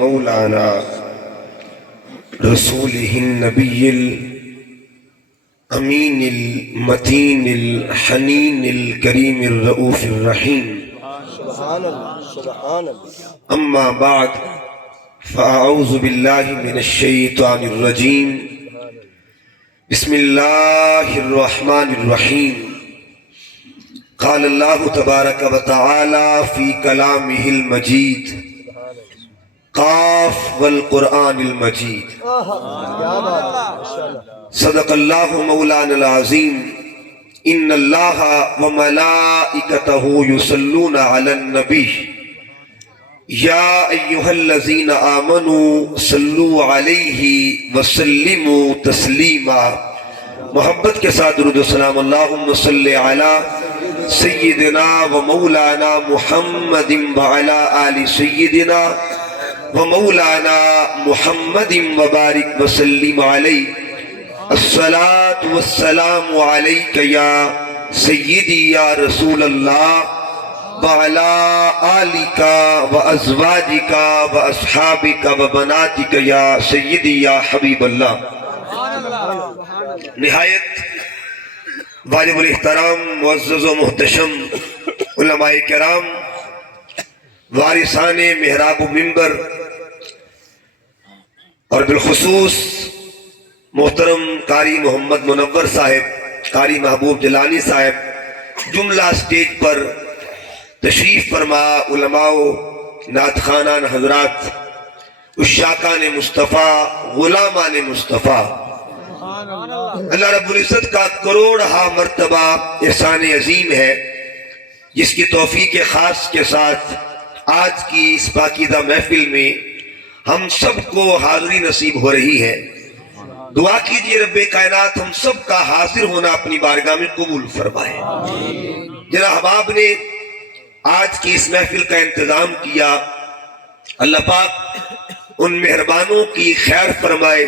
مولانا رسوله النبي الأمين المتين الحنين الكريم الرؤوف الرحيم سبحان اللہ سبحان اللہ أما بعد فأعوذ بالله من الشيطان الرجيم بسم الله الرحمن الرحيم قال الله تبارك وتعالى في كلامه المجيد قاف والقرآن المجيد کیا بات ہے ماشاءاللہ صدق الله مولانا العظيم إن الله وملائكته يصلون على النبي يا أيها الذين آمنوا صلوا عليه وسلموا تسليما محبت کے ساتھ درود و سلام اللہم صلی علی سیدنا و مولانا محمد وعلی آل سیدنا و مولانا محمد وبارک وسلم علی الصلاة والسلام علیک یا سیدی یا رسول اللہ وعلى آلك وأزواجك وأصحابك وبناتك يا سيدي يا حبيب الله نہایت واجب الاحترام معزز و محتشم علماء کرام وارثان محراب و منبر اور بالخصوص محترم قاری محمد منور صاحب، قاری محبوب جلانی صاحب، جملہ سٹیج پر تشریف فرما علماء نعت خوانان حضرات، عشاقان مصطفیٰ، غلامان مصطفیٰ، اللہ رب العزت کا کروڑہا مرتبہ احسان عظیم ہے جس کی توفیق خاص کے ساتھ آج کی اس پاکیزہ محفل میں ہم سب کو حاضری نصیب ہو رہی ہے۔ دعا کیجئے رب کائنات ہم سب کا حاضر ہونا اپنی بارگاہ میں قبول فرمائے۔ جناب احباب نے آج کی اس محفل کا انتظام کیا، اللہ پاک ان مہربانوں کی خیر فرمائے،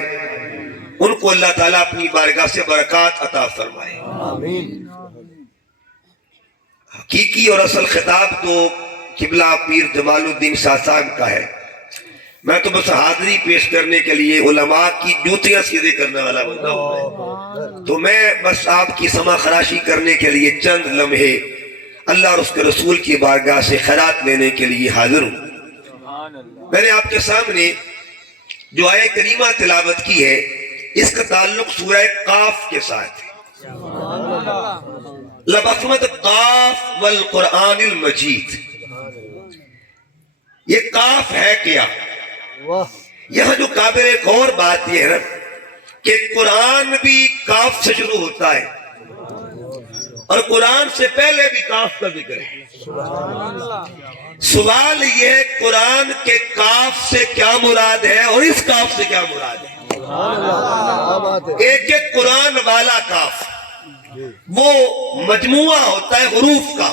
ان کو اللہ تعالیٰ اپنی بارگاہ سے برکات عطا فرمائے۔ آمین۔ حقیقی اور اصل خطاب تو قبلہ پیر جمال الدین شاہ صاحب کا ہے، میں تو بس حاضری پیش کرنے کے لیے علماء کی جوتیاں سیدھے کرنے والا بندہ ہوں، تو میں بس آپ کی سما خراشی کرنے کے لیے چند لمحے اللہ اور اس کے رسول کی بارگاہ سے خیرات لینے کے لیے حاضر ہوں۔ میں نے آپ کے سامنے جو آیت کریمہ تلاوت کی ہے اس کا تعلق سورہ قاف کے ساتھ ہے۔ لبخمت قاف والقرآن المجید، یہ قاف ہے کیا؟ یہاں جو قابل ایک اور بات یہ ہے کہ قرآن بھی قاف سے شروع ہوتا ہے اور قرآن سے پہلے بھی قاف کا ذکر ہے۔ سوال یہ ہے قرآن کے قاف سے کیا مراد ہے اور اس قاف سے کیا مراد ہے؟ ایک ایک قرآن والا قاف وہ مجموعہ ہوتا ہے حروف کا،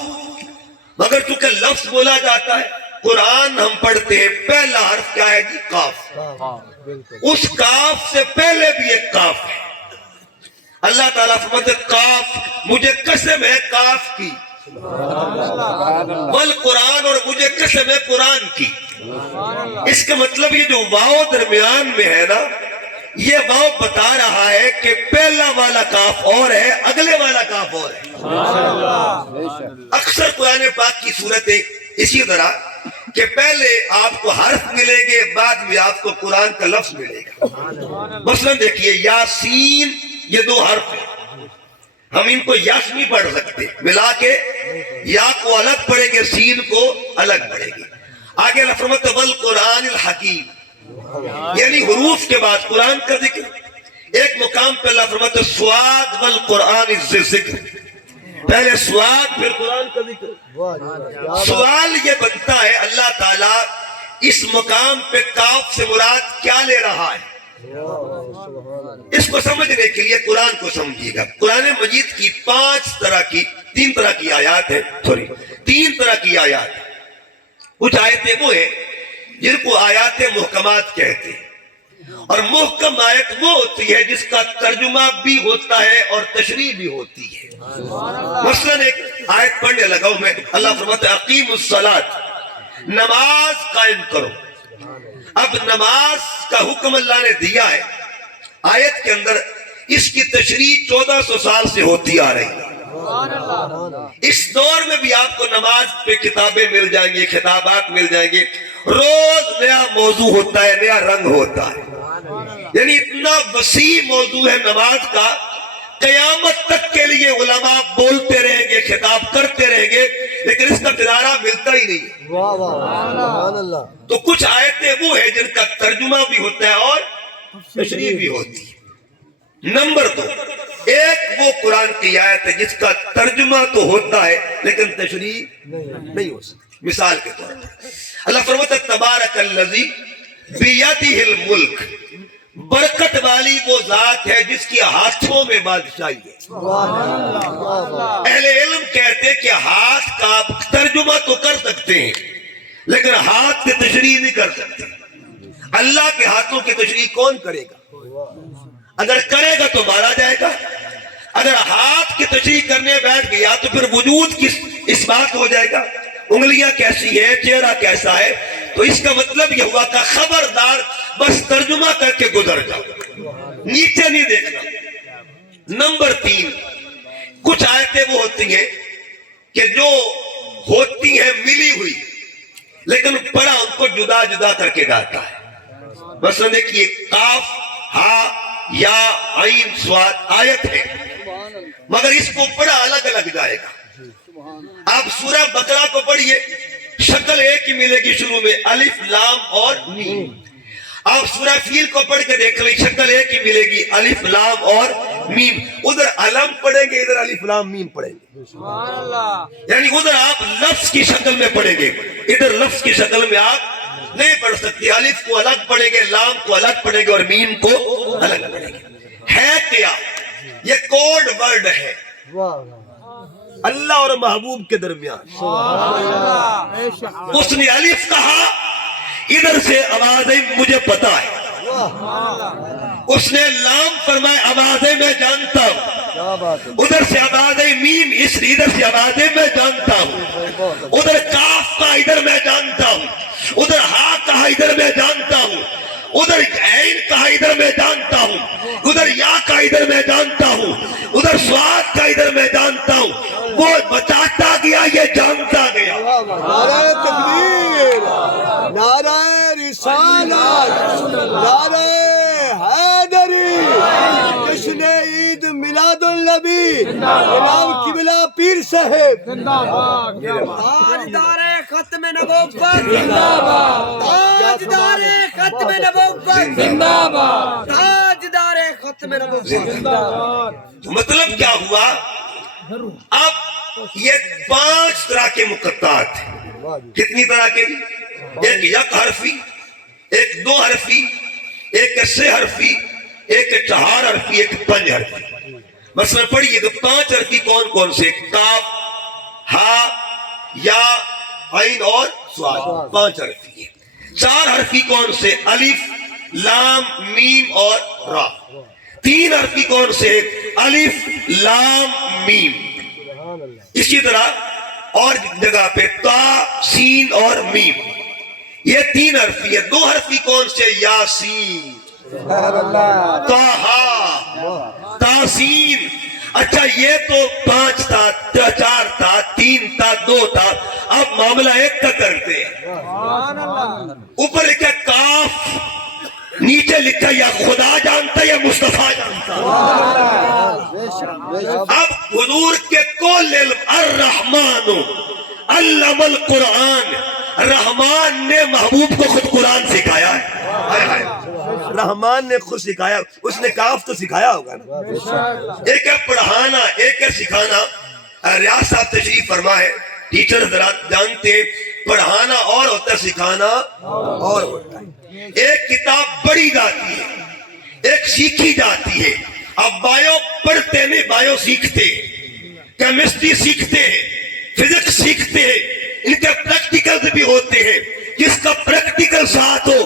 مگر چونکہ لفظ بولا جاتا ہے قرآن ہم پڑھتے ہیں پہلا حرف کیا ہے جی؟ قاف۔ اس قاف سے پہلے بھی ایک قاف ہے۔ اللہ تعالیٰ فرماتے قاف، مجھے قسم ہے قاف کی، والقرآن، اور مجھے قسم ہے قرآن کی۔ اس کا مطلب یہ جو واو درمیان میں ہے نا، یہ واو بتا رہا ہے کہ پہلا والا قاف اور ہے، اگلے والا قاف اور ہے۔ اکثر قرآن پاک کی صورتیں اسی طرح کہ پہلے آپ کو حرف ملیں گے، بعد میں آپ کو قرآن کا لفظ ملے گا۔ مثلا دیکھیے یاسین، یہ دو حرف ہیں، ہم ان کو یاس نہیں پڑھ سکتے، ملا کے یا کو الگ پڑھیں گے، سین کو الگ پڑھیں گے۔ آگے اللہ فرماتا والقرآن الحکیم، یعنی حروف کے بعد قرآن کا ذکر۔ ایک مقام پہ اللہ فرماتا سواد والقرآن الذکر، پہلے سواد پھر قرآن کا ذکر۔ سوال یہ بنتا ہے اللہ تعالیٰ اس مقام پہ کاف سے مراد کیا لے رہا ہے؟ اس کو سمجھنے کے لیے قرآن کو سمجھیے گا۔ قرآن مجید کی تین طرح کی آیات ہیں، تین طرح کی آیات۔ کچھ آیتیں وہ ہیں جن کو آیات محکمات کہتے ہیں، اور محکم آیت وہ ہوتی ہے جس کا ترجمہ بھی ہوتا ہے اور تشریح بھی ہوتی ہے۔ مثلا ایک آیت پڑھنے لگا ہوں میں، اللہ فرماتا ہے اقیم الصلاۃ، نماز قائم کرو۔ اب نماز کا حکم اللہ نے دیا ہے آیت کے اندر، اس کی تشریح 1400 سال سے ہوتی آ رہی ہے۔ اس دور میں بھی آپ کو نماز پہ کتابیں مل جائیں گی، خطابات مل جائیں گے، روز نیا موضوع ہوتا ہے، نیا رنگ ہوتا ہے، یعنی اتنا وسیع موضوع ہے نماز کا، قیامت تک کے لیے علماء بولتے رہیں گے، خطاب کرتے رہیں گے، لیکن اس کا کنارہ ملتا ہی نہیں ہے۔ واہ واہ سبحان اللہ۔ تو کچھ آیتیں وہ ہیں جن کا ترجمہ بھی ہوتا ہے اور تشریح بھی ہوتی ہے۔ نمبر 2، ایک وہ قرآن کی آیت ہے جس کا ترجمہ تو ہوتا ہے لیکن تشریح نہیں ہو سکتی۔ مثال کے طور پر اللہ فرماتا ہے تبارک الذی بیدہ الملک، برکت والی وہ ذات ہے جس کی ہاتھوں میں بادشاہی ہے۔ اہل علم کہتے ہیں کہ ہاتھ کا ترجمہ تو کر سکتے ہیں لیکن ہاتھ کی تشریح نہیں کر سکتے۔ اللہ کے ہاتھوں کی تشریح کون کرے گا؟ اگر کرے گا تو مارا جائے گا، اگر ہاتھ کی تشریح کرنے بیٹھ گیا تو پھر وجود کی اس بات ہو جائے گا، انگلیاں کیسی ہے، چہرہ کیسا ہے۔ تو اس کا مطلب یہ ہوا کہ خبردار بس ترجمہ کر کے گزر جاؤ، نیچے نہیں دیکھنا۔ نمبر 3، کچھ آیتیں وہ ہوتی ہیں کہ جو ہوتی ہیں ملی ہوئی لیکن پڑھا ان کو جدا جدا کر کے جاتا ہے۔ مثلا دیکھیے قاف ہا یا عین صاد آیت ہے مگر اس کو پڑھا الگ الگ جائے گا۔ آپ سورہ بقرہ کو پڑھیے، شکل ایک ہی ملے گی شروع میں، الف لام اور میم۔ آپ سورہ فیل کو پڑھ کے دیکھ لیں، شکل ایک ہی ملے گی، الف لام اور میم۔ ادھر علم پڑھیں گے، ادھر الف لام میم پڑھیں گے، یعنی ادھر آپ لفظ کی شکل میں پڑھیں گے، ادھر لفظ کی شکل میں آپ نہیں پڑھ سکتے۔ الف کو الگ پڑھیں گے، لام کو الگ پڑھیں گے اور میم کو الگ پڑھیں گے۔ ہے کیا؟ یہ کوڈ ورڈ ہے اللہ اور محبوب کے درمیان۔ اس نے الف کہا، ادھر سے آوازیں مجھے پتا ہے، اس نے لام فرمایا آوازیں میں جانتا ہوں، ادھر سے آوازیں میم، ادھر سے آوازیں میں جانتا ہوں، ادھر کاف کا ادھر میں جانتا ہوں، ادھر ہا کہا ادھر میں جانتا ہوں، ادھر عین کہا ادھر میں جانتا ہوں، ادھر یا کا ادھر میں جانتا ہوں، ادھر سواد کا ادھر میں جانتا ہوں۔ وہ بتاتا گیا، یہ جانتا گیا۔ نعرہ تکبیر، نعرہ رسالت، نعرہ حیدری، جشن عید میلاد النبی، امام قبلہ پیر صاحب، تاجدار ختم نبوت زندہ باد، تاجدار ختم نبوت زندہ باد، تاجدار ختم نبوت زندہ باد۔ مطلب کیا ہوا؟ اب یہ 5 طرح کے مقطعات ہیں۔ کتنی طرح کے؟ ایک یک حرفی، ایک 2 حرفی، ایک 6 حرفی، ایک 4 حرفی، ایک 5 حرفی۔ مثلا پڑھیے کہ 5 حرفی کون کون سے؟ کاف، ہا، یا، عین اور صاد، 5 حرفی ہے۔ 4 حرفی کون سے؟ الف، لام، میم اور را۔ 3 حرفی کون سے؟ الف، لام، میم۔ اسی طرح اور جگہ پہ تا، سین اور میم، یہ 3 حرفی ہے۔ 2 حرفی کون سے؟ یاسین، طٰہٰ، تاسین۔ اچھا یہ تو 5 تھا، 4 تھا، 3 تھا، 2 تھا، اب معاملہ 1 کا کرتے ہیں۔ اوپر لکھا کاف، نیچے لکھا یا خدا جانتا یا مصطفیٰ جانتا۔ اب حضور کے کل علم، الرحمن علم القرآن، رحمان نے محبوب کو خود قرآن سکھایا ہے۔ رحمان نے خود سکھایا، اس نے کاف تو سکھایا ہوگا نا۔ ایک ہے پڑھانا، ایک ہے سکھانا۔ ریاض صاحب تشریف فرما ہے، ٹیچر حضرات جانتے ہیں پڑھانا اور ہوتا ہے، سکھانا اور ہوتا ہے۔ ایک کتاب پڑھی جاتی ہے، ایک سیکھی جاتی ہے۔ اب بایو پڑھتے نہیں، بایو سیکھتے، کیمسٹری سیکھتے ہیں، فزکس سیکھتے ہیں، ان کے پریکٹیکلز بھی ہوتے ہیں۔ جس کا پریکٹیکل ساتھ ہو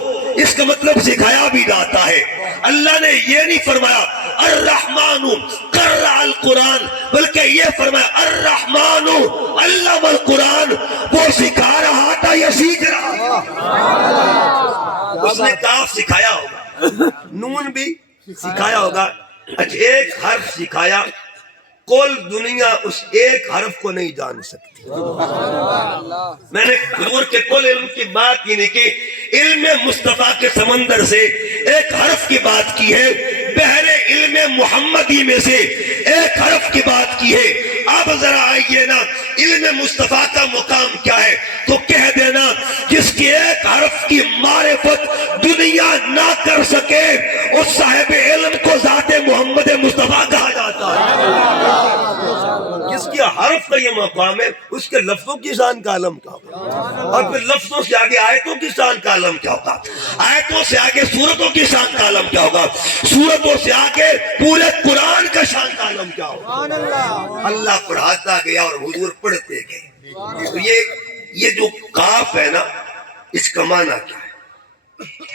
اس کا مطلب سکھایا بھی جاتا ہے۔ اللہ نے یہ نہیں فرمایا الرحمن قرأ القرآن، بلکہ یہ فرمایا الرحمن علم القرآن، وہ سکھا رہا تھا یا سیکھ رہا تھا؟ اس نے کاف سکھایا ہوگا، نون بھی سکھایا ہوگا، اچھا ایک حرف سکھایا، کل دنیا اس ایک حرف کو نہیں جان سکتی۔ میں نے حضور کے کل علم کی بات کی نہیں کی، علم مصطفیٰ کے سمندر سے ایک حرف کی بات کی ہے، بحر علم محمدی میں سے ایک حرف کی بات کی ہے۔ اب ذرا آئیے نا، علم مصطفیٰ کا مقام کیا ہے؟ تو کہہ دینا جس کی ایک حرف کی معرفت دنیا نہ کر سکے اس صاحب علم کو ذات محمد مصطفیٰ کہا جاتا ہے۔ جس کی حرف کا یہ مقام ہے اس کے لفظوں کی شان کا عالم کیا ہوگا، اور پھر لفظوں سے آگے آیتوں کی شان کا عالم کیا ہوگا، آیتوں سے آگے سورتوں کی شان کا عالم کیا ہوگا، سورتوں سے آگے پورے قرآن کا شان کا عالم کیا ہوگا۔ اللہ پڑھاتا گیا اور حضور پڑھتے گئے۔ تو یہ جو کاف ہے نا، اس کا معنی کیا ہے؟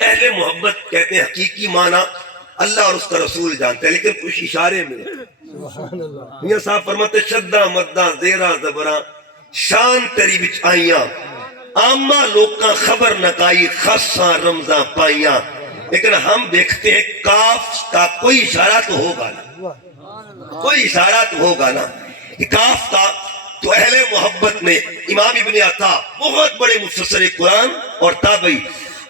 اہل محبت کہتے ہیں حقیقی معنی اللہ اور اس کا رسول جانتے ہیں، لیکن کچھ اشارے میں میاں صاحب فرماتے شدہ مدہ زیرہ زبراں شان تری بچ آئیاں عامہ لوکاں خبر نکائی خاصاں رمضاں پائیاں۔ لیکن ہم دیکھتے ہیں کاف کا کوئی اشارہ تو ہوگا نا، کوئی اشارہ تو ہوگا نا۔ کاف کا تو اہل محبت نے امام ابن عطا بہت بڑے مفسر قرآن اور تابعی،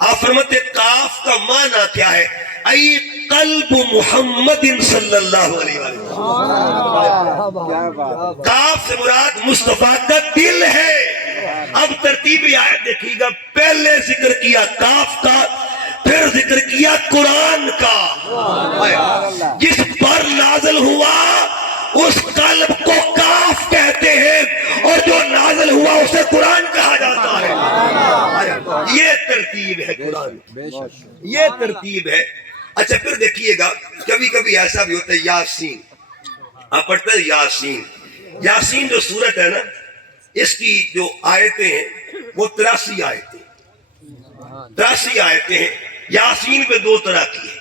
آپ فرماتے کاف کا معنی کیا ہے؟ ای قلب محمد صلی اللہ علیہ وسلم۔ کاف سے مراد مصطفیٰ کا دل ہے۔ اب ترتیبی آیت دیکھیے گا، پہلے ذکر کیا کاف کا، پھر ذکر کیا قرآن کا۔ جس پر نازل ہوا اس قلب کو کاف کہتے ہیں، اور جو نازل ہوا اسے قرآن کہا جاتا ہے۔ یہ ترتیب ہے قرآن، یہ ترتیب ہے۔ اچھا پھر دیکھیے گا کبھی کبھی ایسا بھی ہوتا ہے، یاسین آپ پڑھتے ہیں، یاسین یاسین جو سورت ہے نا، اس کی جو آیتیں ہیں وہ 83 آیتیں 83 آیتیں ہیں۔ یاسین پہ دو طرح کی ہے،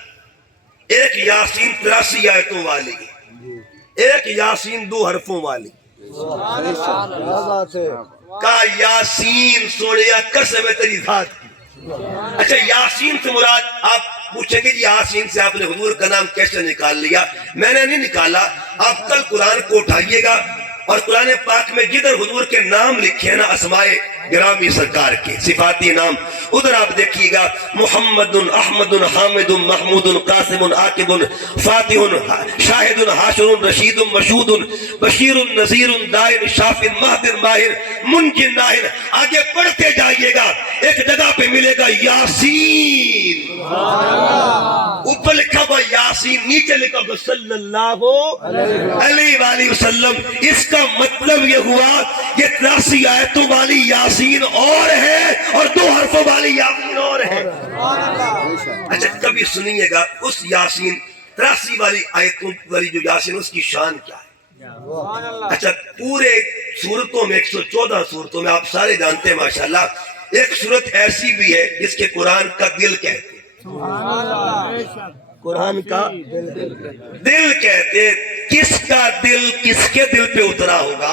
ایک یاسین 83 آیتوں والی ہے، ایک یاسین 2 حرفوں والی۔ کا یاسین سوڑیا قسم ہے تیری ذات کی۔ اچھا یاسین سے مراد، آپ پوچھیں گے یاسین سے آپ نے حضور کا نام کیسے نکال لیا؟ میں نے نہیں نکالا، آپ کل قرآن کو اٹھائیے گا اور قرآن پاک میں جدھر حضور کے نام لکھے نا، اسمائے گرامی سرکار کے صفاتی نام، ادھر آپ دیکھیے گا محمد احمد حامد محمود قاسم عاقب فاتح شاہد حاشر رشید مشہود بشیر نذیر دائر شاف مہد ماہر منجن ناہر۔ آگے پڑھتے جائیے گا، ایک جگہ پہ ملے گا یاسین، اوپر لکھا ہوا یاسین، نیچے لکھا ہوا صلی اللہ علیہ وآلہ وسلم۔ اس کا مطلب یہ ہوا یہ 83 آیتوں والی یاسین اور ہے اور 2 حرفوں والی یاسین اور ہے۔ اچھا کبھی سنیے گا اس یاسین 83 والی آیتوں والی جو یاسین، اس کی شان کیا ہے؟ اچھا پورے سورتوں میں 114 سورتوں میں آپ سارے جانتے ہیں ماشاءاللہ، ایک سورت ایسی بھی ہے جس کے قرآن کا دل کہتے ہیں، قرآن کا دل کہتے ہیں۔ کس کا دل کس کے دل پہ اترا ہوگا؟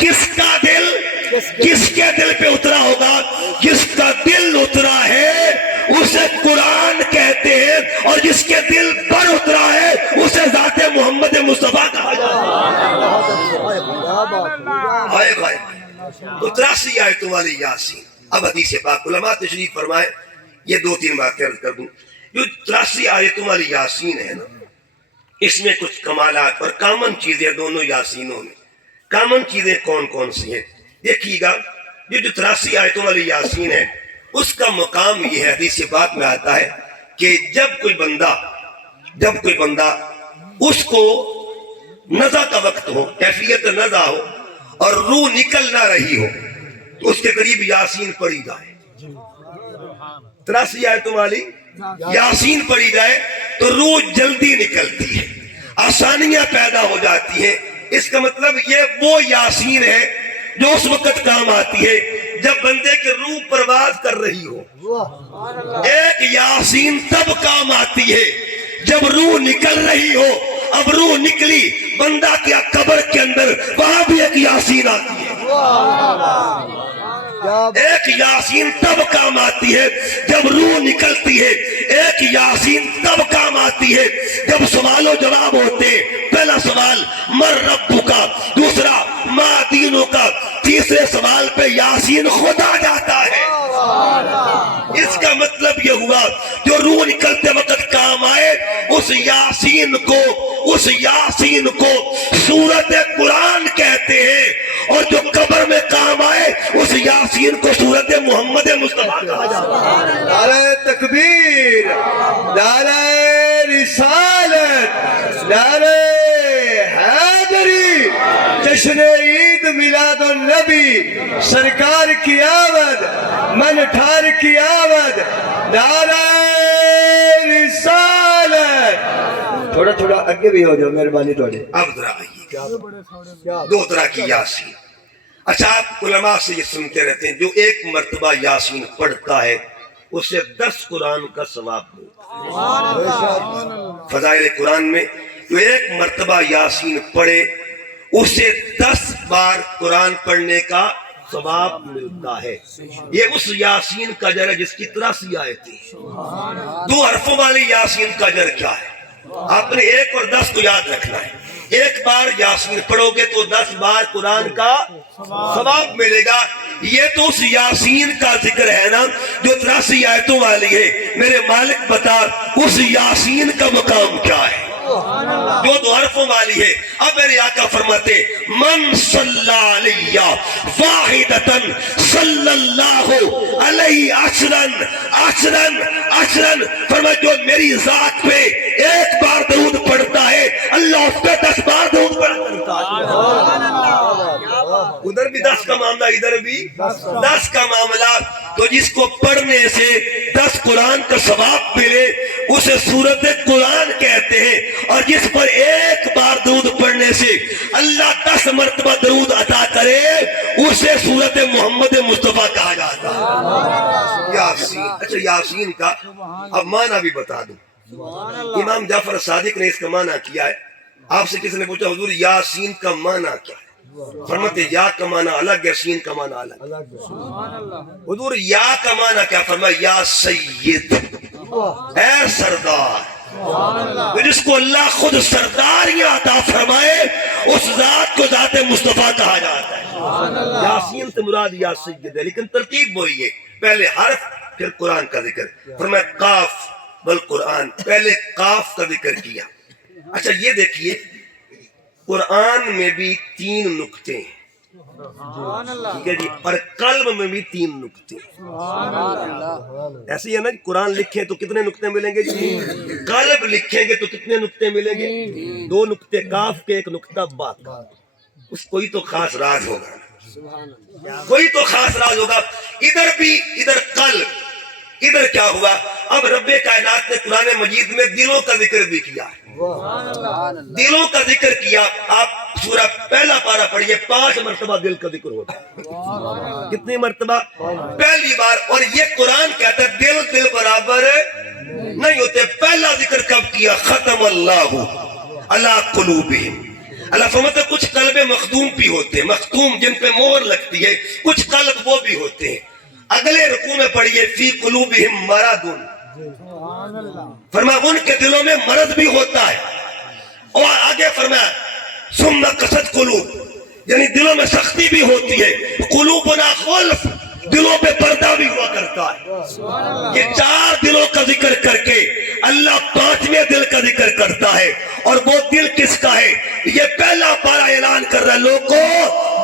کس کا دل کس کے دل پہ اترا ہوگا؟ جس کا دل اترا ہے اسے قرآن کہتے ہیں، اور جس کے دل پر اترا ہے اسے ذات محمد مصطفیٰ کہا جاتا ہے۔ تو 83 آیتوں والی یاسین۔ اب حدیث پاک علماء تشریف فرمائے، یہ 2-3 باتیں عرض کر دوں۔ جو 83 آیتوں والی یاسین ہے نا، اس میں کچھ کمالات اور کامن چیزیں دونوں یاسینوں میں۔ کامن چیزیں کون کون سی ہیں دیکھیے گا۔ یہ جو 83 آیتوں والی یاسین ہے، اس کا مقام یہ ہے، حدیث پاک میں آتا ہے کہ جب کوئی بندہ اس کو نزع کا وقت ہو، کیفیت نزع ہو اور روح نکل نہ رہی ہو، تو اس کے قریب یاسین پڑھی جائے، 83 آیتوں والی یاسین پڑھی جائے تو روح جلدی نکلتی ہے، آسانیاں پیدا ہو جاتی ہیں۔ اس کا مطلب یہ وہ یاسین ہے جو اس وقت کام آتی ہے جب بندے کی روح پرواز کر رہی ہو۔ ایک یاسین تب کام آتی ہے جب روح نکل رہی ہو۔ اب روح نکلی، بندہ کیا قبر کے اندر، وہاں بھی ایک یاسین آتی ہے۔ ایک یاسین تب کام آتی ہے جب روح نکلتی ہے، ایک یاسین تب کام آتی ہے جب سوال و جواب ہوتے ہیں۔ پہلا سوال مر ربو کا، دوسرا ما دینوں کا، تیسرے سوال پہ یاسین خود آ جاتا ہے۔ اس کا مطلب یہ ہوا جو روح نکلتے وقت کام آئے، اس یاسین کو سورت قرآن کہتے ہیں، اور جو قبر میں کام آئے اس یاسین کو سورت محمد مصطفیٰ کہا جاتا ہے۔ نعرہ تکبیر، نعرہ رسالت، نعرہ حیدری، جشن عید میلاد النبی، سرکار کی آمد، من ٹھار کی آمد، نعرہ رسالت۔ تھوڑا تھوڑا آگے بھی ہو جاؤ مہربانی تھوڑی۔ اب ذرا آئیے، دو طرح کی یاسین۔ اچھا، آپ علماء سے یہ سنتے رہتے ہیں جو ایک مرتبہ یاسین پڑھتا ہے اسے 10 قرآن کا ثواب ملتا ہے۔ فضائل قرآن میں جو ایک مرتبہ یاسین پڑھے اسے 10 بار قرآن پڑھنے کا ثواب ملتا ہے۔ یہ اس یاسین کا اجر ہے جس کی 83 آیتیں ہیں۔ 2 حرفوں والی یاسین کا اجر کیا ہے؟ آپ نے 1 اور 10 کو یاد رکھنا ہے۔ ایک بار یاسین پڑھو گے تو 10 بار قرآن کا ثواب ملے گا۔ یہ تو اس یاسین کا ذکر ہے نا جو 83 آیتوں والی ہے۔ میرے مالک بتا اس یاسین کا مقام کیا ہے جو 2 حرفوں والی ہے؟ اب میرے آقا فرماتے من صلی علیہ واحدتن صلی اللہ علیہ عشرن فرمایا جو میری ذات پہ ایک بار درود پڑھتا ہے اللہ اس پہ 10 بار درود پڑھتا ہے۔ ادھر بھی 10 کا معاملہ، ادھر بھی 10 کا معاملہ۔ تو جس کو پڑھنے سے 10 قرآن کا ثواب ملے اسے سورت قرآن کہتے ہیں، اور جس پر ایک بار درود پڑھنے سے اللہ 10 مرتبہ درود عطا کرے اسے سورت محمد مصطفیٰ کہا جاتا ہے۔ یاسین۔ اچھا، یاسین کا اب معنی بھی بتا دوں۔ امام جعفر صادق نے اس کا معنی کیا ہے۔ آپ سے کسی نے پوچھا حضور یاسین کا معنی کیا ہے؟ فرماتے یا کا معنی الگ ہے، سین کا معنی الگ۔ حضور یا کا معنی کیا؟ فرمایا یا سید، اے سردار۔ جس کو اللہ خود سرداریاں عطا فرمائے اس ذات کو ذات مصطفیٰ کہا جاتا ہے۔ یاسین سے مراد یا سید ہے، لیکن ترتیب وہی ہے، پہلے حرف پھر قرآن کا ذکر۔ فرمایا قاف بالقرآن، پہلے قاف کا ذکر کیا۔ اچھا یہ دیکھیے قرآن میں بھی 3 نقطے ہیں، ٹھیک ہے جی، اور قلب میں بھی 3 نقطے۔ ایسے ہی ہے نا، قرآن لکھیں تو کتنے نقطے ملیں گے جی؟ قلب لکھیں گے تو کتنے نقطے ملیں گے؟ 2 نقطے کاف کے، 1 نقطہ با کا۔ اس کوئی تو خاص راز ہوگا، کوئی تو خاص راز ہوگا۔ ادھر بھی، ادھر قلب، ادھر کیا ہوا؟ اب رب کائنات نے قرآن مجید میں دلوں کا ذکر بھی کیا، دلوں کا ذکر کیا۔ آپ سورہ پہلا پارہ پڑھیے، 5 مرتبہ دل کا ذکر ہوتا ہے۔ کتنی مرتبہ؟ پہلی بار۔ اور یہ قرآن کہتا ہے دل برابر نہیں ہوتے۔ پہلا ذکر کب کیا؟ ختم اللہ علی قلوبہم۔ اللہ فرماتا ہے کچھ قلب مخدوم بھی ہوتے ہیں، مختوم جن پہ مہر لگتی ہے، کچھ قلب وہ بھی ہوتے ہیں۔ اگلے رکوع میں پڑھیے فی قلوبہم مرض، فرمایا ان کے دلوں میں مرض بھی ہوتا ہے۔ اور آگے فرمایا ثم قست قلوب، یعنی دلوں میں سختی بھی ہوتی ہے۔ قلوبنا غلف، دلوں پہ پردہ بھی ہوا کرتا ہے۔ یہ 4 دلوں کا ذکر کر کے اللہ 5ویں دل کا ذکر کرتا ہے۔ اور وہ دل کس کا ہے؟ یہ پہلا پارہ اعلان کر رہا ہے لوگوں،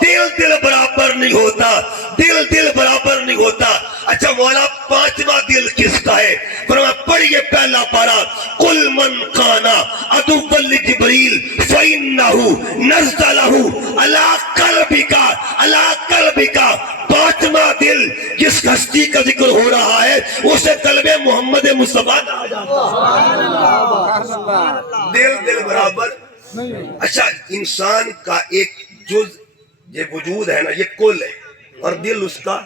دل برابر نہیں ہوتا، دل برابر نہیں ہوتا۔ اچھا مولا 5واں دل کس کا ہے؟ فرمایا پڑھیے پہلا پارہ قل من کان عدوا لجبریل فإنہ نزلہ علی قلبک۔ 5واں دل جس ہستی کا ذکر ہو رہا ہے اسے قلب محمد مصطفیٰ کہا جاتا ہے۔ دل برابر۔ اچھا انسان کا ایک جز یہ وجود ہے نا، یہ کل ہے، اور دل اس کا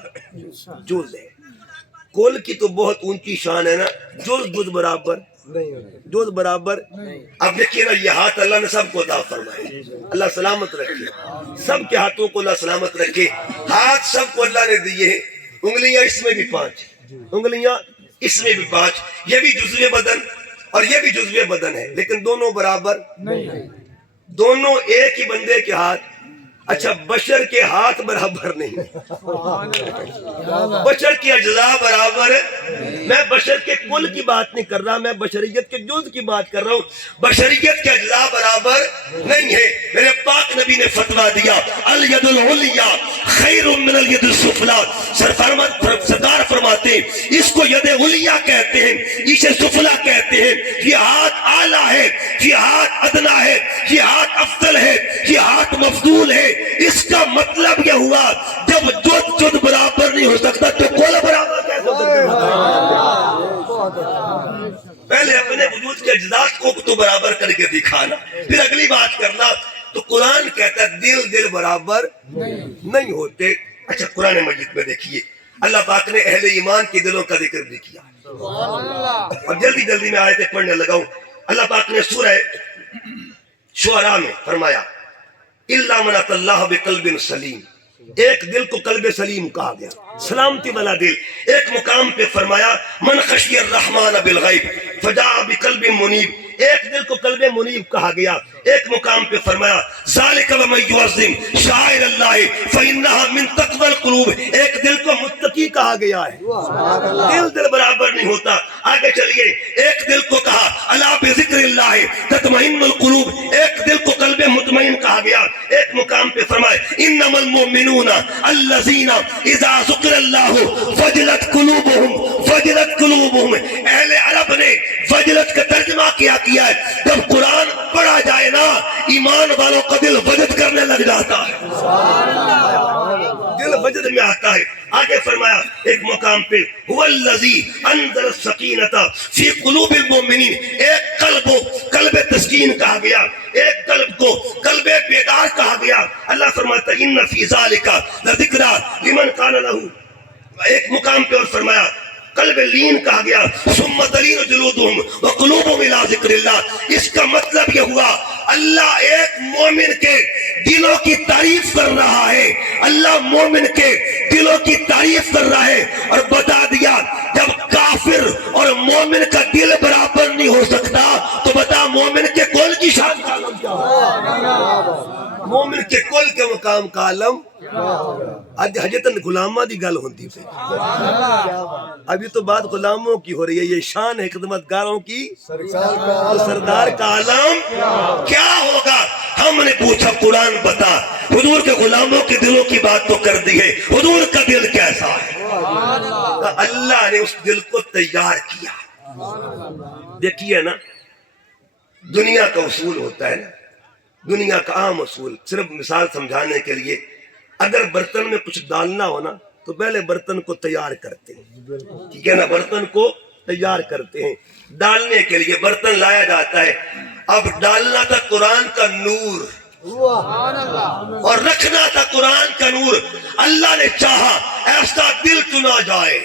جز ہے۔ کل کی تو بہت اونچی شان ہے نا، جز برابر جز برابر. اب دیکھیے نا یہ ہاتھ اللہ نے سب کو عطا فرمائے, اللہ سلامت رکھے, سب کے ہاتھوں کو اللہ سلامت رکھے. ہاتھ سب کو اللہ نے دیے ہیں, انگلیاں اس میں بھی 5, انگلیاں اس میں بھی 5, یہ بھی جزو بدن اور یہ بھی جزو بدن ہے, لیکن دونوں برابر نہیں, دونوں ایک ہی بندے کے ہاتھ. اچھا بشر کے ہاتھ برابر نہیں, بشر کے اجزاء برابر ہے. میں بشر کے کل کی بات نہیں کر رہا, میں بشریت کے جز کی بات کر رہا ہوں. بشریت کے اجزاء برابر نہیں ہے. میرے پاک نبی نے فتویٰ دیا الید العلیٰ خیر من الید السفلیٰ. سرکار فرماتے ہیں اس کو ید علیٰ کہتے ہیں, اسے سفلیٰ کہتے ہیں. یہ ہاتھ اعلیٰ ہے, یہ ہاتھ ادنا ہے, یہ ہاتھ افضل ہے, یہ ہاتھ مفضول ہے. اس کا مطلب یہ ہوا جب جد برابر نہیں ہو سکتا تو کل برابر کیسے ہو سکتا؟ پہلے اپنے وجود کے اجزاء کو تو برابر کر کے دکھانا, پھر اگلی بات کرنا. تو قرآن کہتا ہے دل برابر نہیں ہوتے. اچھا قرآن مجید میں دیکھیے اللہ پاک نے اہل ایمان کے دلوں کا ذکر بھی کیا. اور جلدی میں آیتیں پڑھنے لگاؤں. اللہ پاک نے سورہ شعراء میں فرمایا اِلَّا مَنْ أَتَى اللَّهَ بِقَلْبٍ سَلِيمٍ. ایک دل کو قلب سلیم کہا گیا, سلامتی والا دل. ایک مقام پہ فرمایا من خشی الرحمن بالغیب فجاء بقلب منیب. ایک دل کو قلب منیب کہا گیا. ایک مقام پہ فرمایا ذالک ومن یعظم شعائر اللہ فإنها من تقوی القلوب. ایک دل کو متقی کہا گیا ہے. دل برابر نہیں ہوتا. آگے چلیے, ایک دل کو کہا الا بذکر اللہ تطمئن القلوب. ایک دل کو قلب مطمئن کہا گیا. ایک مقام پہ فرمائے انما المؤمنون الذین اذا ذکر اللہ وجلت قلوبهم. اہل عرب نے وجلت کا ترجمہ کیا ہے جب قرآن پڑھا جائے نا ایمان والوں کا دل وجد کرنے لگ جاتا ہے, دل وجد میں آتا ہے. آگے فرمایا ایک مقام پہ هو الذی انزل السکینۃ فی قلوب المؤمنین. ایک قلب تسکین کہا گیا, ایک قلب کو قلب بیدار کہا گیا. اللہ فرماتا ہے ان فی ذالک لذکری لمن کان لہ. ایک مقام پہ اور فرمایا قلب لین کہا گیا ثم تلین جلودہم وقلوبہم الی ذکر اللہ. اس کا مطلب یہ ہوا اللہ ایک مومن کے دلوں کی تعریف کر رہا ہے, اللہ مومن کے دلوں کی تعریف کر رہا ہے. اور بتا دیا جب کافر اور مومن کا دل برابر نہیں ہو سکتا تو بتا مومن کے کل کی شان کا عالم کیا ہوگا, مومن کے کل کے مقام کا عالم. آج حجتن غلامہ دی گل ہوندی پہ, ابھی تو بات غلاموں کی ہو رہی ہے. یہ شان ہے خدمت گاروں کی, سردار کا عالم کیا ہوگا. ہم نے پوچھا قرآن بتا, حضور کے غلاموں کے دلوں کی بات تو کر دی ہے, حضور کا دل کیسا ہے. اللہ نے اس دل کو تیار کیا. دیکھیے نا دنیا کا اصول ہوتا ہے نا, دنیا کا عام اصول, صرف مثال سمجھانے کے لیے, اگر برتن میں کچھ ڈالنا ہو نا تو پہلے برتن کو تیار کرتے ہیں, ٹھیک ہے نا, برتن کو تیار کرتے ہیں. ڈالنے کے لیے برتن لایا جاتا ہے. اب ڈالنا تھا قرآن کا نور اور رکھنا تھا قرآن کا نور. اللہ نے چاہا ایسا دل چنا جائے,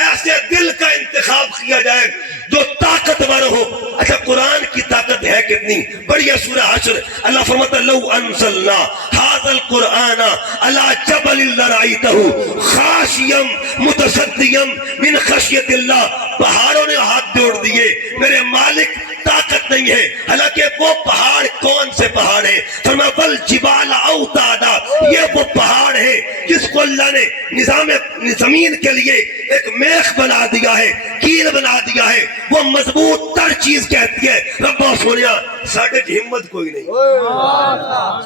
ایسے دل کا انتخاب کیا جائے جو طاقتور ہو. اچھا قرآن کی طاقت ہے کتنی بڑی ہے. سورہ حشر اللہ فرماتا لو انزلنا هذا القرآن على جبل لرأيته خاشعا متصدعا من خشیت اللہ. پہاڑوں نے ہاتھ جوڑ دیے, میرے مالک طاقت نہیں ہے. حالانکہ وہ پہاڑ کون سے پہاڑ ہے؟ فرمایا بل جبال اوتادا. یہ وہ پہاڑ ہے جس کو اللہ نے نظام زمین کے لیے ایک میخ بنا دیا ہے, کیل بنا دیا ہے. وہ مضبوط تر چیز کہتی ہے ربا سونیا ساڑھے کی ہمت کوئی نہیں.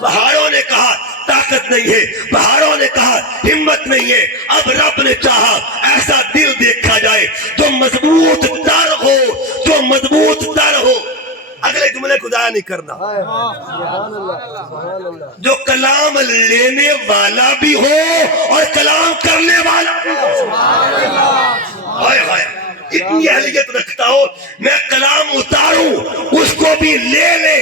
پہاڑوں نے کہا طاقت نہیں ہے, پہاڑوں نے کہا ہمت نہیں ہے. اب رب نے چاہا ایسا دل دیکھا جائے جو مضبوط تر ہو, جو مضبوط تر ہو. اگلے جملے کو ضائع نہیں کرنا, جو کلام لینے والا بھی ہو اور کلام کرنے والا بھی ہو. اتنی اہلیت رکھتا ہو میں کلام اتاروں اس کو بھی لے لے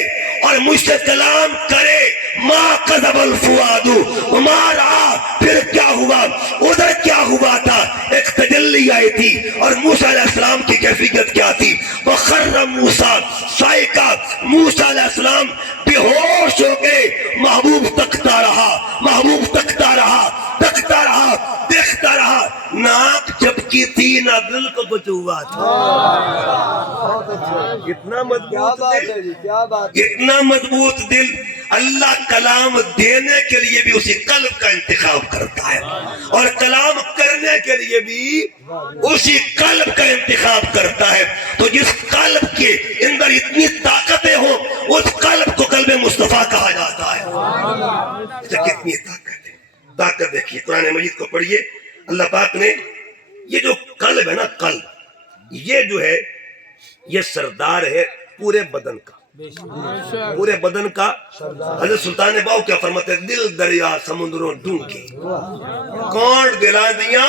اور مجھ سے کلام کرے. ما کذب الفؤاد وما رأى. پھر کیا ہوا, ادھر کیا ہوا تھا, ایک تجلی آئی تھی اور موسیٰ علیہ السلام کی کیفیت کیا تھی. وخر بنتی تھی نہ دل کو کچھ ہوا تھا. اتنا مضبوط دل, کیا بات اتنا مضبوط دل. اللہ کلام دینے کے لیے بھی اسی قلب کا انتخاب کرتا ہے, اور کلام کرنے کے لیے بھی اسی قلب کا انتخاب کرتا ہے. تو جس قلب کے اندر اتنی طاقتیں ہوں اس قلب کو قلب مصطفیٰ کہا جاتا ہے. کتنی طاقت ہے, طاقت دیکھیے. قرآن مجید کو پڑھیے. اللہ پاک نے یہ جو قلب ہے نا, قلب, یہ جو ہے یہ سردار ہے پورے بدن کا, پورے بدن کا. حضرت سلطان باؤ کیا فرماتے ہیں, دل دریا سمندروں ڈونگے کون دلا دیا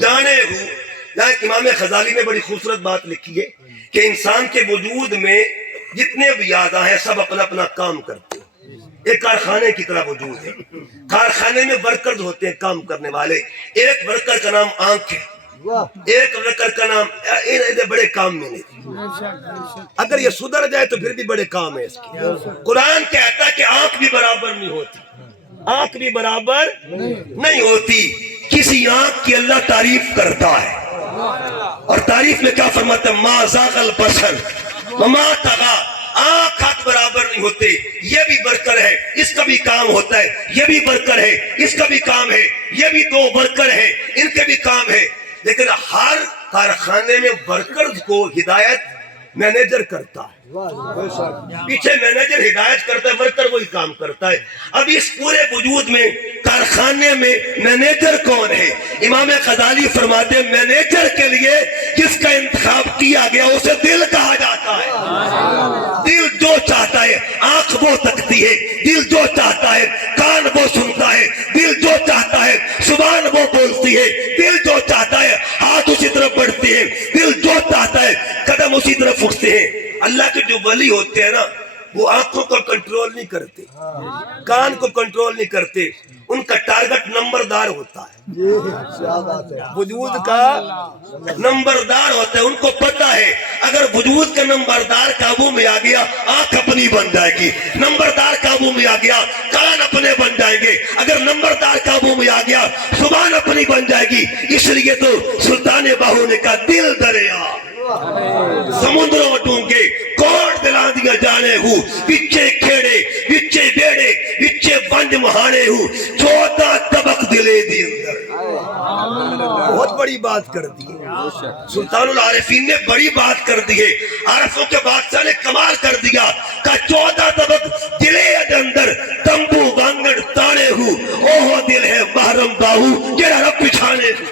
جانے ہو. یہاں امام غزالی نے بڑی خوبصورت بات لکھی ہے کہ انسان کے وجود میں جتنے بھی اعضاء ہیں سب اپنا اپنا کام کرتے ہیں. ایک کارخانے کی طرح وجود ہے. کارخانے میں ورکرز ہوتے ہیں, کام کرنے والے. ایک ورکر کا نام آنکھ ہے, ایک ورکر کا نام, بڑے کام میں نہیں. اگر یہ سدھر جائے تو پھر بھی بڑے کام ہے اس کے. قرآن کہتا ہے کہ آنکھ بھی برابر نہیں ہوتی, آنکھ بھی برابر نہیں ہوتی. کسی آنکھ کی اللہ تعریف کرتا ہے, اور تعریف میں کیا فرماتا ہے, ما زاغ البصر وما طغى. آنکھ ہاتھ برابر نہیں ہوتے. یہ بھی ورکر ہے, اس کا بھی کام ہوتا ہے. یہ بھی ورکر ہے, اس کا بھی کام ہے. یہ بھی دو ورکر ہے, ان کے بھی کام ہے. لیکن ہر کارخانے میں ورکرز کو ہدایت مینیجر کرتا ہے. پیچھے مینیجر ہدایت کرتا ہے, ورکر وہی کام کرتا ہے. اب اس پورے وجود میں کارخانے میں مینیجر کون ہے؟ امام غزالی فرماتے ہیں مینیجر کے لیے جس کا انتخاب کیا گیا اسے دل کہا جاتا ہے. دل جو چاہتا ہے آنکھ وہ تکتی ہے, دل جو چاہتا ہے کان وہ سنتا ہے, دل جو چاہتا ہے زبان وہ بولتی ہے, دل جو چاہتا ہے ہاتھ اسی طرف بڑھتے ہیں, دل جو چاہتا ہے قدم اسی طرف اٹھتے ہیں. اللہ کے جو ولی ہوتے ہیں نا وہ آنکھوں کو کنٹرول نہیں کرتے, کان کو کنٹرول نہیں کرتے. ان کا ٹارگٹ نمبردار ہوتا ہے, وجود کا نمبردار ہوتا ہے. ان کو پتا ہے اگر وجود کا نمبردار قابو میں آ گیا آنکھ اپنی بن جائے گی, نمبردار قابو میں آ گیا کان اپنے بن جائیں گے, اگر نمبردار قابو میں آ گیا زبان اپنی بن جائے گی. اس لیے تو سلطان باہو نے کہا دل دریا سمندروں ڈونگے کون دلا دیا جانے ہو, پچھے کھیڑے پچھے بیڑے پچھے بنج مہانے ہو, 14 طبق دلے دی اندر. بہت بڑی بات کر دی سلطان العارفین نے, بڑی بات کر دی ہے. عارفوں کے بادشاہ نے کمال کر دیا کہ 14 طبق دلے اندر تمبو وانگڑ تانے ہو, اوہ دل ہے محرم باہو جڑا رب پچھانے ہو.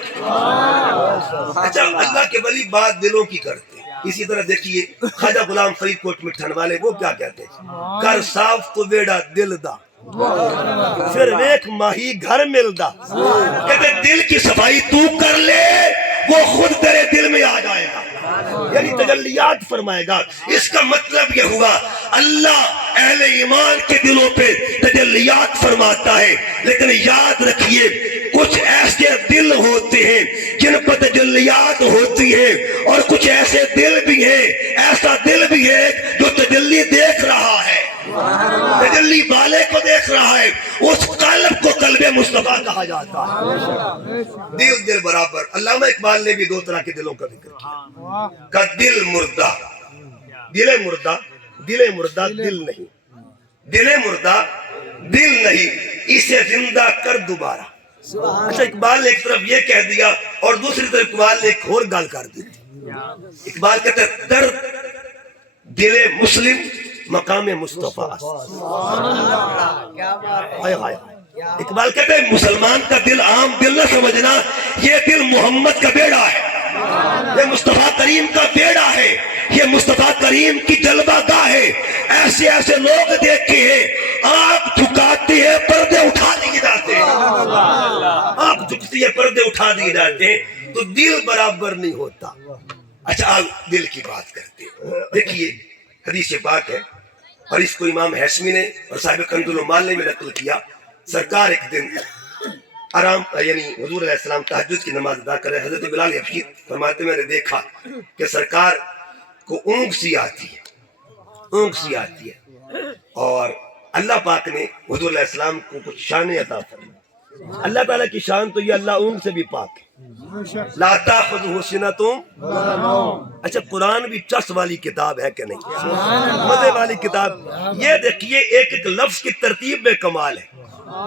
اچھا اللہ کے ولی بات دلوں کی کرتے. اسی طرح دیکھیے خواجہ غلام فرید کوٹ مٹھن والے وہ کیا کہتے ہیں, کر صاف تو بیڑا دل دا پھر ایک ماہی گھر ملدا. کہتے دل کی صفائی تو کر لے وہ خود تیرے دل میں آ جائے گا, یعنی تجلیات فرمائے گا. اس کا مطلب یہ ہوا اللہ اہل ایمان کے دلوں پہ تجلیات فرماتا ہے. لیکن یاد رکھیے کچھ ایسے دل ہوتے ہیں جن پر تجلیات ہوتی ہیں, اور کچھ ایسے دل بھی ہیں, ایسا دل بھی ہے جو تجلی دیکھ رہا ہے, تجلی والے کو دیکھ رہا ہے. اس قلب کو قلب مصطفیٰ کہا جاتا ہے. دل دل برابر. علامہ اقبال نے بھی 2 طرح کے دلوں کا ذکر کیا, کا دل مردہ, دل مردہ, دل مردہ دل نہیں, دل مردہ دل نہیں, اسے زندہ کر دوبارہ. اچھا اقبال نے ایک طرف یہ کہہ دیا اور دوسری طرف اقبال نے ایک اور گال کر دی. اقبال کہتا ہے درد دل مسلم مقام مصطفیٰ. اقبال کہتے ہیں مسلمان کا دل عام دل نہ سمجھنا, یہ دل محمد کا بیڑا ہے, یہ مصطفیٰ کریم کا بیڑا ہے, یہ مصطفیٰ کریم کی جلوہ گاہ ہے. ایسے ایسے لوگ دیکھے ہیں آنکھ جھکاتے ہیں پردے اٹھا دیے جاتے ہیں, آنکھ جھکتی ہے پردے اٹھا دیے جاتے ہیں, تو دل برابر نہیں ہوتا. اچھا آپ دل کی بات کرتے ہیں. دیکھیے حدیث پاک ہے اور اس کو امام ہیثمی نے اور صاحب کنز العمال نے بھی نقل کیا. سرکار ایک دن آرام یعنی حضور علیہ السلام تہجد کی نماز ادا کر رہے. حضرت بلال حبشی فرماتے میں نے دیکھا کہ سرکار کو اونگ سی آتی ہے, اونگ سی آتی ہے, اور اللہ پاک نے حضور علیہ السلام کو کچھ شان عطا فرمائی. اللہ تعالیٰ کی شان تو یہ اللہ اونگ سے بھی پاک ہے. لا تاخذہ سنۃ. اچھا قرآن بھی چس والی کتاب ہے کہ نہیں؟ مزے والی کتاب. یہ دیکھیے ایک ایک لفظ کی ترتیب میں کمال ہے.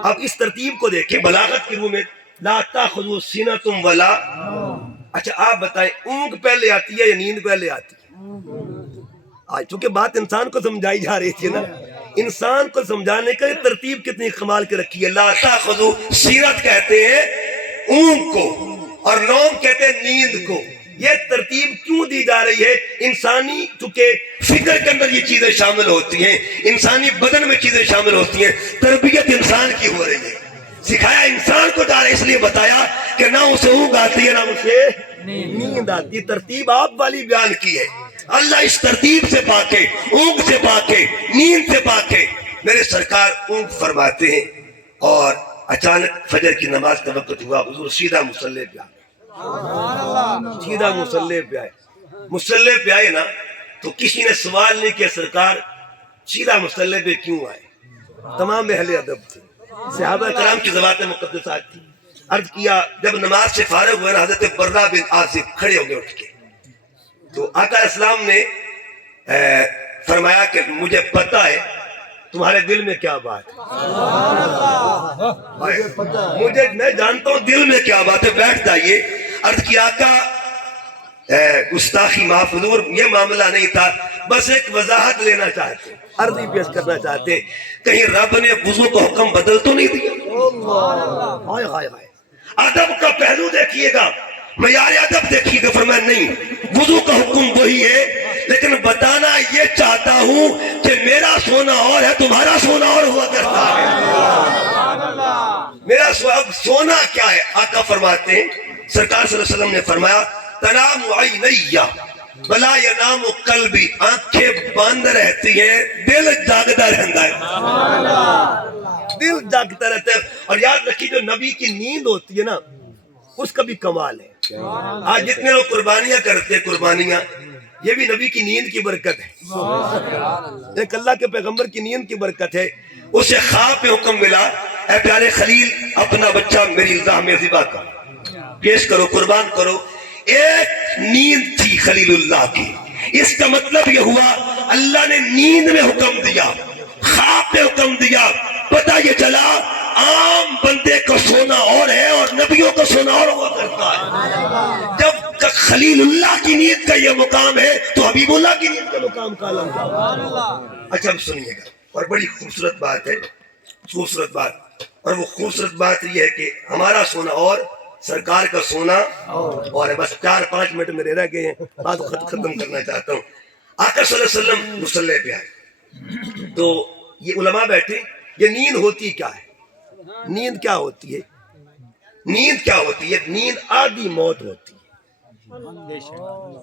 اب اس ترتیب کو دیکھیں بلاغت کی روح میں. لا تاخذہ سنۃ ولا. اچھا آپ بتائیں اونگ پہلے آتی ہے یا نیند پہلے آتی ہے؟ آج چونکہ بات انسان کو سمجھائی جا رہی تھی نا، انسان کو سمجھانے کا یہ ترتیب کتنی کمال کے رکھی ہے. لا تاخذہ سیرت کہتے ہیں اونگ کو اور نوم کہتے ہیں نیند کو. یہ ترتیب کیوں دی جا رہی ہے؟ انسانی چونکہ فکر کے اندر یہ چیزیں شامل ہوتی ہیں، انسانی بدن میں چیزیں شامل ہوتی ہیں، تربیت انسان کی ہو رہی ہے، سکھایا انسان کو جا رہا ہے. اس لیے بتایا کہ نہ اسے اونگ آتی ہے نہ اسے نیند آتی ہے. ترتیب آپ والی بیان کی ہے. اللہ اس ترتیب سے پاک ہے، اونگ سے پاک ہے، نیند سے پاک ہے. میرے سرکار اونگ فرماتے ہیں اور اچانک فجر کی نماز کا وقت ہوا، حضور سیدھا مصلی پہ آئے. سیدھا مصلی پہ آئے. مصلی پہ آئے نا تو کسی نے سوال نہیں کیا سرکار سیدھا مصلی پہ کیوں آئے. تمام اہل ادب تھے، صحابہ کرام کی ذوات مقدسات تھی. عرض کیا جب نماز سے فارغ ہوئے نا حضرت برہ بن عازب کھڑے ہو گئے اٹھ کے. تو آقا اسلام نے فرمایا کہ مجھے پتہ ہے تمہارے دل میں کیا بات ہے، مجھے میں جانتا ہوں دل میں کیا بات ہے، بیٹھ جائیے. عرض کیا آقا گستاخی معاف حضور یہ معاملہ نہیں تھا، بس ایک وضاحت لینا چاہتے ہیں، عرضی پیش کرنا چاہتے ہیں، کہیں رب نے وضو کا حکم بدل تو نہیں دیا؟ ہائے ہائے ہائے. ادب کا پہلو دیکھیے گا، معیار ادب دیکھیے گا. فرمایا نہیں وضو کا حکم وہی ہے، لیکن بتانا یہ چاہتا ہوں کہ میرا سونا اور ہے تمہارا سونا اور ہوا کرتا ہے. میرا سونا کیا ہے؟ آقا فرماتے ہیں سرکار صلی اللہ علیہ وسلم نے فرمایا تنام عینی بلا ینام قلبی. آنکھیں بند رہتی ہیں دل جاگتا رہتا ہے، دل جاگتا رہتا ہے. اور یاد رکھیے جو نبی کی نیند ہوتی ہے نا اس کا بھی کمال ہے. آج جتنے لوگ قربانیاں کرتے ہیں قربانیاں یہ بھی نبی کی نیند کی برکت ہے. ایک اللہ کے پیغمبر کی نیند کی برکت ہے. اسے خواب پہ حکم ملا اے پیارے خلیل اپنا بچہ میری الزام میں ذبح کر پیش کرو قربان کرو. ایک نیند تھی خلیل اللہ کی. اس کا مطلب یہ ہوا اللہ نے نیند میں حکم دیا، خواب پہ حکم دیا. پتہ یہ چلا عام بندے کا سونا اور ہے اور نبیوں کا سونا اور ہوا کرتا ہے. جب خلیل اللہ کی نیند کا یہ مقام ہے تو حبیب اللہ کی نیند کا مقام کا عالم ہے. اچھا اب سنیے گا اور بڑی خوبصورت بات ہے، خوبصورت بات. اور وہ خوبصورت بات یہ ہے کہ ہمارا سونا اور سرکار کا سونا اور ہے. بس 4-5 منٹ میرے رہ گئے ہیں، بات ختم کرنا چاہتا ہوں. آقا صلی اللہ علیہ وسلم مصلی پہ آئے تو یہ علماء بیٹھے. یہ نیند ہوتی کیا ہے؟ نیند کیا ہوتی ہے؟ نیند کیا ہوتی ہے؟ نیند آدھی موت ہوتی ہے.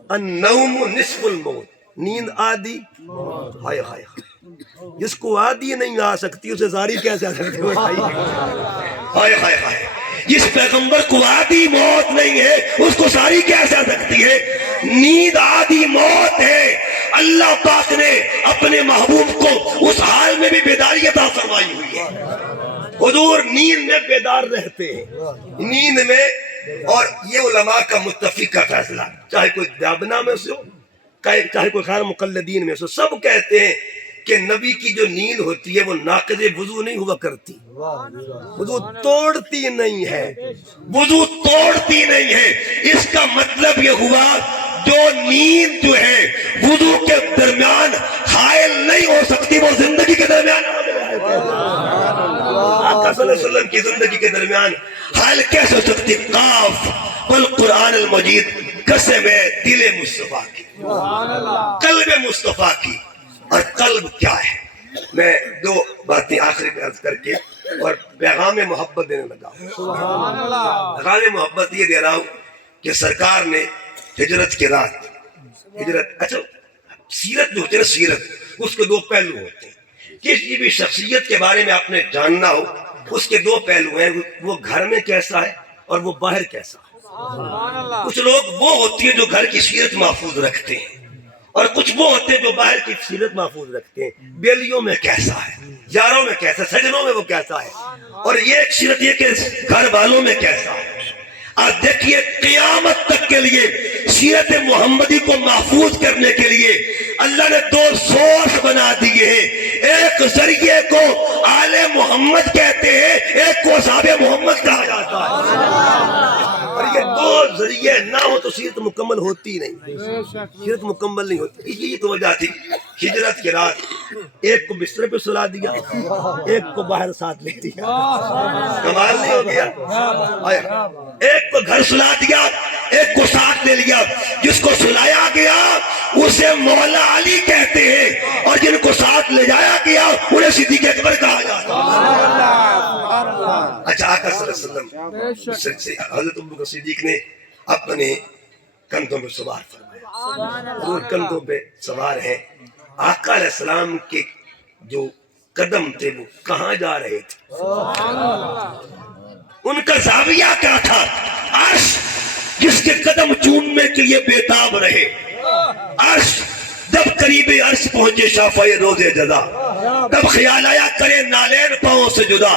النوم نصف الموت. نیند آدھی. ہائے ہائے جس کو آدھی نہیں آ سکتی اسے ساری کیسے آ سکتی ہے؟ ہائے ہائے ہائے جس پیغمبر کو آدھی موت نہیں ہے اس کو ساری کیسے آ سکتی ہے؟ نیند آدھی موت ہے. اللہ پاک نے اپنے محبوب کو اس حال میں بھی بیداری عطا فرمائی ہوئی ہے. حضور نیند میں بیدار رہتے ہیں، نیند میں. اور یہ علماء کا متفق کا فیصلہ، چاہے کوئی دیابنا میں سے ہو چاہے کوئی خیر مقلدین میں سے، سب کہتے ہیں کہ نبی کی جو نیند ہوتی ہے وہ ناقض وضو نہیں ہوا کرتی، وضو توڑتی نہیں ہے، وضو توڑتی نہیں ہے. اس کا مطلب یہ ہوا جو نیند جو ہے وضو کے درمیان حائل نہیں ہو سکتی وہ زندگی کے درمیان آقا صلی اللہ علیہ وسلم کی زندگی کے درمیان حائل کیسے ہو سکتی؟ قاف والقرآن المجید قسم ہے دل مصطفیٰ کی، قلب مصطفیٰ کی. اور قلب کیا ہے؟ میں 2 باتیں آخری پہ عرض کر کے اور پیغام محبت دینے لگا ہوں. پیغام محبت یہ دے رہا ہوں کہ سرکار نے ہجرت کے رات اچھا سیرت جو ہوتی ہے نا، سیرت اس کے 2 پہلو ہوتے ہیں. کسی بھی شخصیت کے بارے میں آپ نے جاننا ہو اس کے 2 پہلو ہیں، وہ گھر میں کیسا ہے اور وہ باہر کیسا ہے. کچھ لوگ وہ ہوتی ہیں جو گھر کی سیرت محفوظ رکھتے ہیں اور کچھ وہ ہوتے ہیں جو باہر کی سیرت محفوظ رکھتے ہیں. بیلیوں میں کیسا ہے یاروں میں کیسا، سجنوں میں وہ کیسا ہے، اور یہ ایک سیرت یہ کہ گھر والوں میں کیسا ہے۔ آپ دیکھیے قیامت تک کے لیے سیرت محمدی کو محفوظ کرنے کے لیے اللہ نے دو سورس بنا دیے ہیں، ایک ذریعے کو آل محمد کہتے ہیں، ایک کو اصحاب محمد کہا جاتا ہے، اور یہ دو ذریعے نہ ہو تو سیرت مکمل ہوتی نہیں، سیرت مکمل نہیں ہوتی۔ اس لیے تو وجہ تھی ہجرت کی رات ایک کو بستر پہ سلا دیا، ایک کو باہر ساتھ لے دیا، کمال نہیں ہو گیا؟ ایک کو گھر سلا دیا، ایک کو ساتھ لے لیا۔ جس کو سلایا گیا اسے مولا علی کہتے ہیں، اور جن کو ساتھ لے جایا گیا انہیں صدیق اکبر کہا جاتا ہے۔ اچھا، آقا صلی اللہ علیہ وسلم حضرت ابوبکر صدیق نے اپنے کندھوں پہ سوار فرمایا، اور کندھوں پہ سوار ہیں۔ آقا علیہ السلام کے جو قدم تھے وہ کہاں جا رہے تھے؟ ان کا زاویہ کیا تھا؟ عرش جس کے قدم چومنے کے لیے بےتاب رہے، عرش جب قریب عرش پہنچے شافعِ روز جزا، تب خیال آیا کرے نالین پاؤں سے جدا،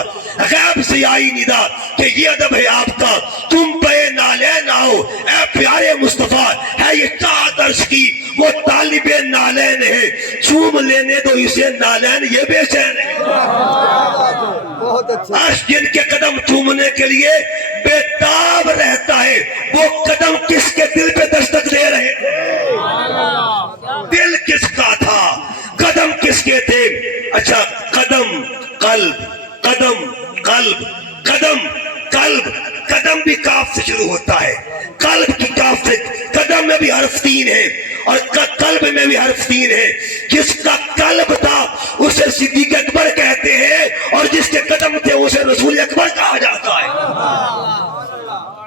غیب سے آئی ندا کہ یہ ادب ہے آپ کا، تم پہ نالین آؤ، اے پیارے مصطفیٰ ہے یہ چاہت عرش کی، وہ طالب نالین ہے، چوم لینے دو اسے نالین یہ بے چین ہے۔ عرش جن کے قدم چومنے کے لیے بےتاب رہتا ہے، وہ قدم کس کے دل پہ دستک دے رہے تھے؟ دل کس کا تھا؟ قدم کس کے تھے؟ اچھا، قدم قلب، قدم قلب، قدم قلب، قدم بھی کاف سے شروع ہوتا ہے، قلب کی کاف سے، قدم میں بھی حرف 3 ہے اور قلب میں بھی حرف 3 ہے۔ جس کا قلب تھا اسے صدیق اکبر کہتے ہیں، اور جس کے قدم تھے اسے رسول اکبر کہا جاتا ہے۔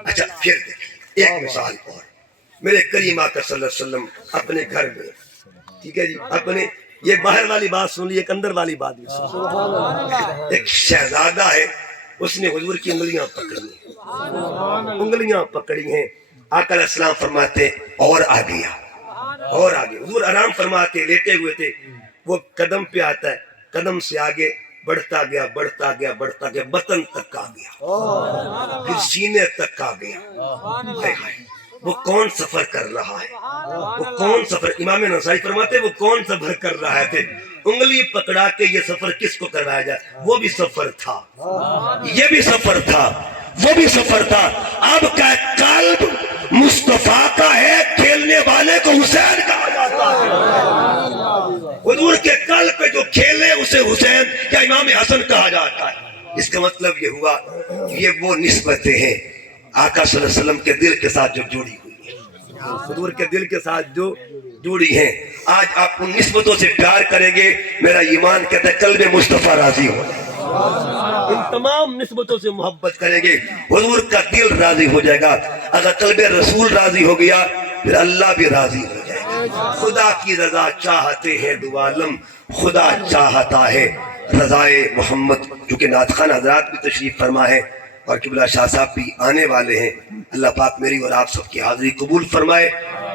اچھا، پھر دیکھیں ایک مثال اور، میرے کریم آقا صلی اللہ علیہ وسلم اپنے گھر میں، ٹھیک ہے جی، اپنے یہ باہر والی بات سن لی، ایک اندر والی بات بھی سن لی۔ ایک شہزادہ ہے، اس نے حضور کی انگلیاں پکڑی ہیں، انگلیاں پکڑی ہیں۔ آقا علیہ السلام فرماتے اور آ گیا، اور آگے حضور آرام فرماتے، لیٹے ہوئے تھے، وہ قدم پہ آتا ہے، قدم سے آگے بڑھتا گیا، بڑھتا گیا، بڑھتا گیا، بطن تک آ گیا، پھر سینے تک آ گیا۔ ہائے ہائے، وہ کون سفر کر رہا ہے؟ وہ کون سفر؟ امام نسائی فرماتے وہ کون سفر کر رہا تھے؟ انگلی پکڑا کے یہ سفر کس کو کروایا جائے؟ وہ بھی سفر تھا، یہ بھی سفر تھا، وہ بھی سفر تھا۔ اب کا قلب مصطفیٰ کا ہے، کھیلنے والے کو حسین کہا جاتا ہے۔ حضور کے قلب پہ جو کھیلے اسے حسین یا امام حسن کہا جاتا ہے۔ اس کا مطلب یہ ہوا یہ وہ نسبتیں ہیں آقا صلی اللہ علیہ وسلم کے دل کے ساتھ جو جوڑی ہوئی ہیں، حضور کے دل کے ساتھ جو جوڑی ہیں۔ آج آپ ان نسبتوں سے پیار کریں گے، میرا ایمان کہتا ہے قلب مصطفیٰ راضی ہو جائے، ان تمام نسبتوں سے محبت کریں گے، حضور کا دل راضی ہو جائے گا۔ اگر قلب رسول راضی ہو گیا پھر اللہ بھی راضی ہو جائے گا۔ خدا کی رضا چاہتے ہیں دو عالم، خدا چاہتا ہے رضائے محمد۔ چونکہ نعت خوان حضرات بھی تشریف فرما ہے اور قبلہ شاہ صاحب بھی آنے والے ہیں، اللہ پاک میری اور آپ سب کی حاضری قبول فرمائے۔